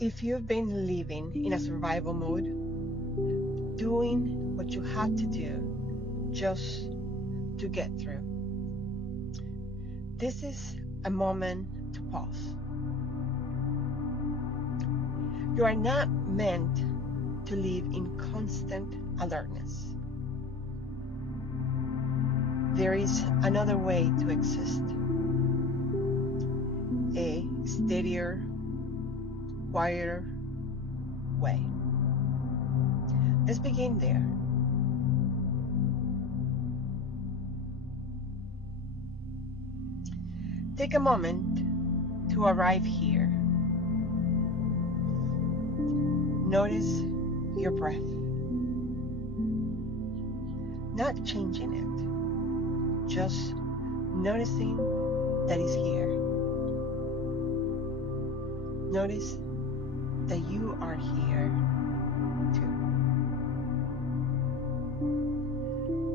If you've been living in a survival mode, doing what you have to do just to get through, this is a moment to pause. You are not meant to live in constant alertness. There is another way to exist, a steadier, quieter way. Let's begin there. Take a moment to arrive here. Notice your breath, not changing it, just noticing that it's here. Notice that you are here too.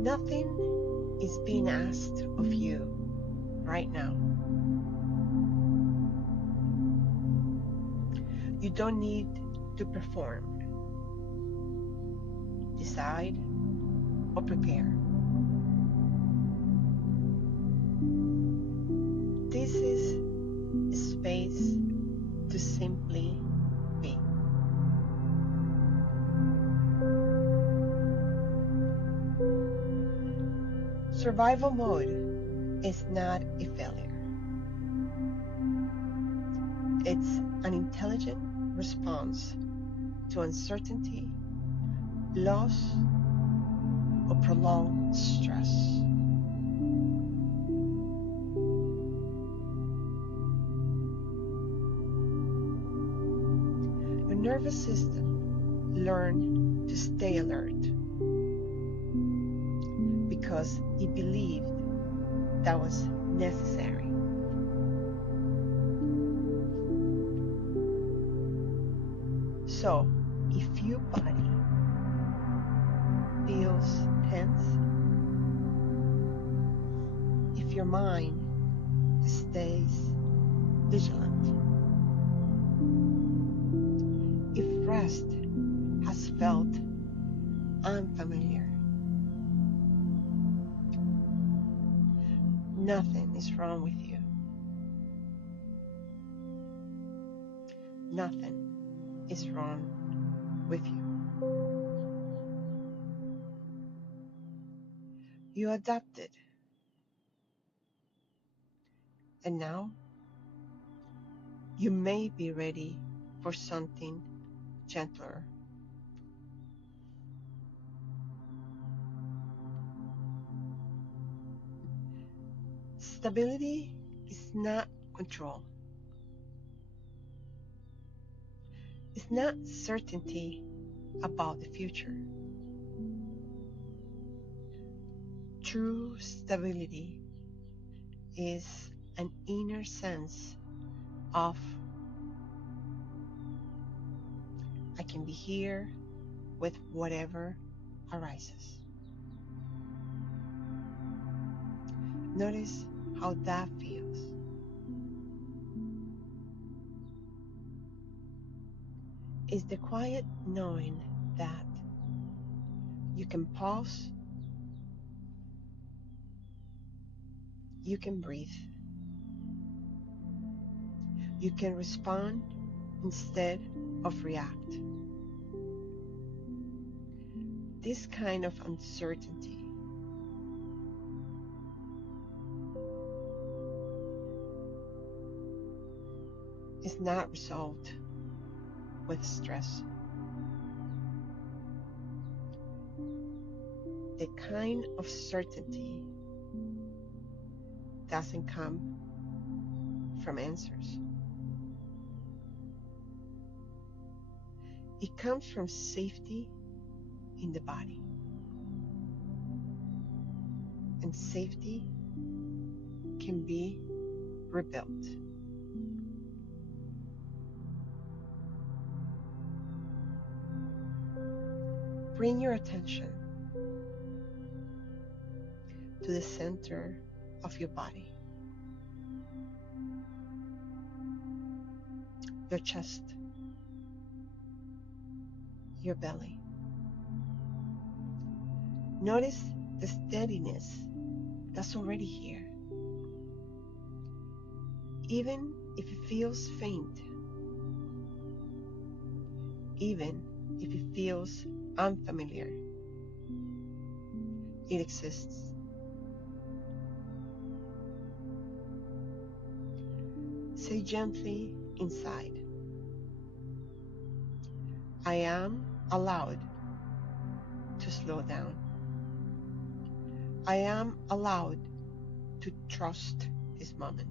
Nothing is being asked of you right now. You don't need to perform, decide, or prepare. This is a space to simply be. Survival mode is not a failure. It's an intelligent response to uncertainty, loss, or prolonged stress. Your nervous system learned to stay alert because it believed that was necessary. So, if your body feels tense, if your mind stays vigilant, if rest has felt unfamiliar, nothing is wrong with you. Nothing is wrong with you. You adapted. And now you may be ready for something gentler. Stability is not control. It's not certainty about the future. True stability is an inner sense of I can be here with whatever arises. Notice how that feels. It's the quiet knowing that you can pause, you can breathe, you can respond instead of react. This kind of uncertainty is not resolved with stress. The kind of certainty doesn't come from answers. It comes from safety in the body. And safety can be rebuilt. Bring your attention to the center of your body, your chest, your belly. Notice the steadiness that's already here. Even if it feels faint, even if it feels unfamiliar, it exists. Say gently inside, I am allowed to slow down. I am allowed to trust this moment.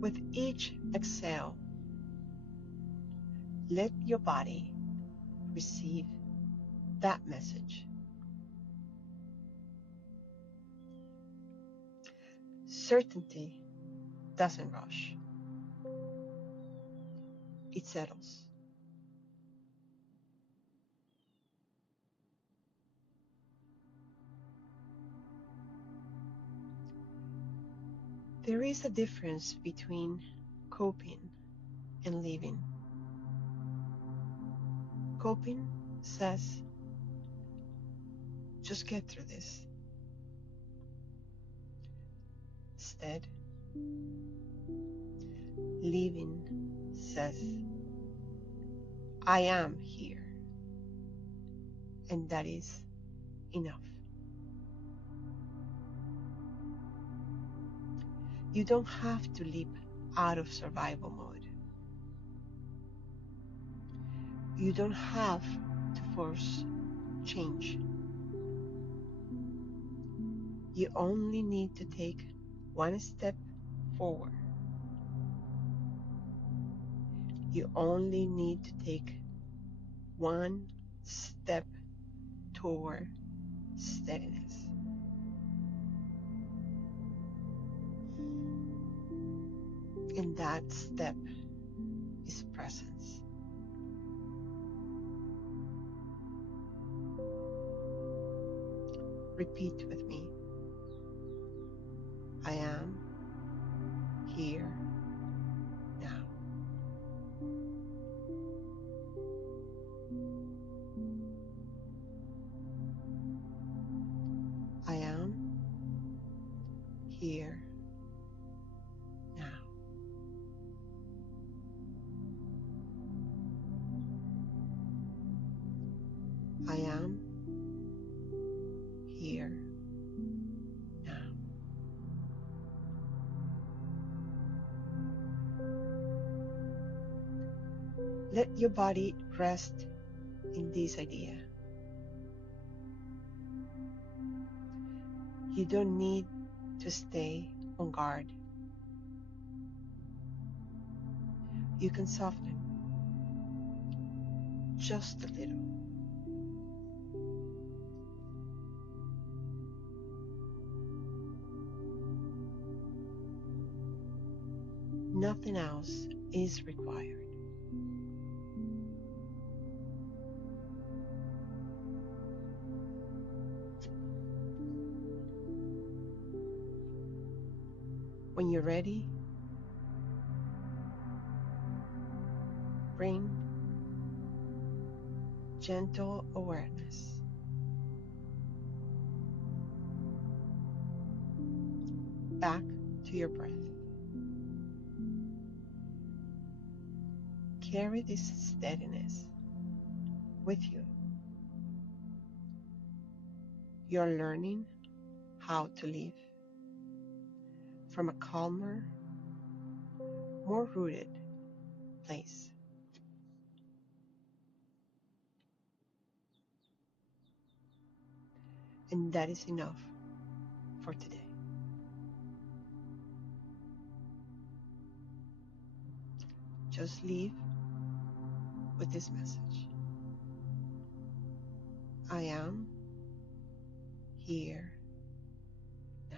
With each exhale, let your body receive that message. Certainty doesn't rush, it settles. There is a difference between coping and living. Coping says, just get through this. Instead, living says, I am here, and that is enough. You don't have to leap out of survival mode. You don't have to force change. You only need to take one step forward. You only need to take one step toward steadiness. And that step is presence. Repeat with me. I am here now. I am here now. I am here now. Let your body rest in this idea. You don't need to stay on guard. You can soften just a little. Nothing else is required. When you're ready, bring gentle awareness back to your breath. Carry this steadiness with you. You're learning how to live from a calmer, more rooted place. And that is enough for today. Just leave with this message. I am here now.